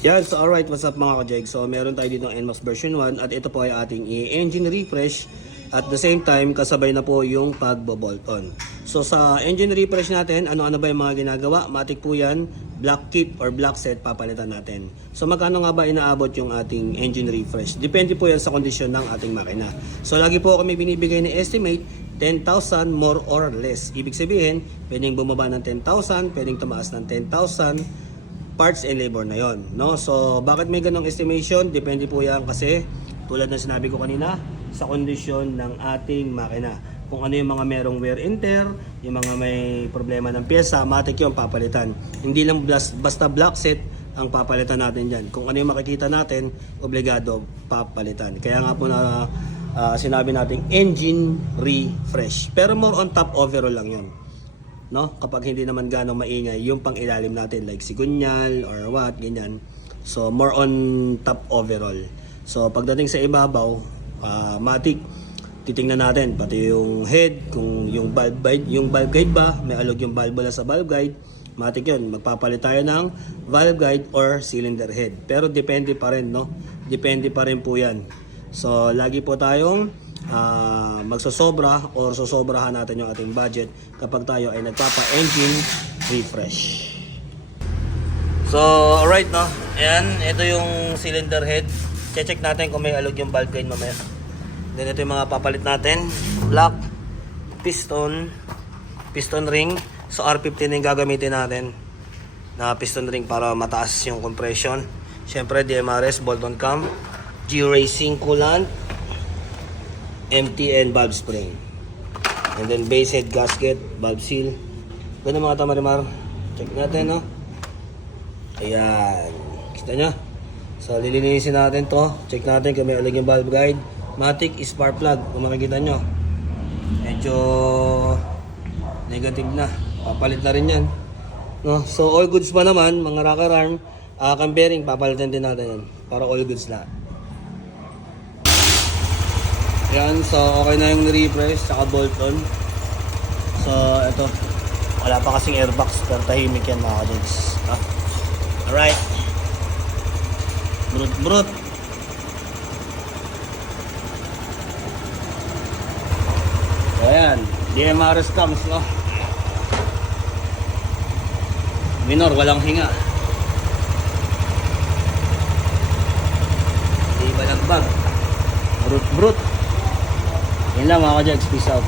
Yan, so alright, what's up mga ka-jeg? So meron tayo dito ng NMAX version 1 at ito po ay ating engine refresh. At the same time, kasabay na po yung pagbo-bolt on. So sa engine refresh natin, ano-ano ba yung mga ginagawa? Matik po yan, black kit or black set papalitan natin. So magkano nga ba inaabot yung ating engine refresh? Depende po yan sa kondisyon ng ating makina. So lagi po kami binibigay ng estimate 10,000 more or less. Ibig sabihin, pwedeng bumaba ng 10,000, pwedeng tumaas ng 10,000 parts and labor na yon, no? So bakit may ganong estimation? Depende po yan kasi tulad ng sinabi ko kanina sa kondisyon ng ating makina. Kung ano yung mga merong wear and tear, yung mga may problema ng pyesa, matik yung papalitan. Hindi lang basta black set ang papalitan natin dyan. Kung ano yung makikita natin, obligado papalitan. Kaya nga po na sinabi natin engine refresh. Pero more on top overall lang yun, no? Kapag hindi naman gano'ng maingay yung pang ilalim natin like sigunyal or what, ganyan. So more on top overall. So pagdating sa ibabaw, matik titingnan natin pati yung head, kung yung valve guide ba, may alog yung valvula sa valve guide, matik yun, magpapalit tayo ng valve guide or cylinder head. Pero depende pa rin, no? Depende pa rin po yan. So lagi po tayong magsosobra or sosobrahan natin yung ating budget kapag tayo ay nagpapa-engine refresh. So alright, no? Ayan, ito yung cylinder head. Check natin kung may alog yung valve guide mamaya. Then ito yung mga papalit natin. Block, piston ring. So R15 yung gagamitin natin na piston ring para mataas yung compression. Syempre DMRS, bolt-on cam, G-Racing coolant, MTN valve spring, and then base head gasket, valve seal. Ganun mga tamarimar. Check natin, no? Ayan, kita nyo. So lilinisin natin to. Check natin kung may alog yung valve guide. Matic spark plug, kung makikita nyo, medyo negative na, papalit na rin yan, no? So all goods pa naman, mga rocker arm, cam bearing, papalitan din natin yan para all goods lahat. Yan, so okay na yung refresh saka bolt on. So ito, wala pa kasing airbox pero tahimik yan mga kajegs. Alright, brut. So ayan, DMRS comes, no? Minor, walang hinga. Di ba lang bag? Brut. Yan lang mga kajegs, peace out.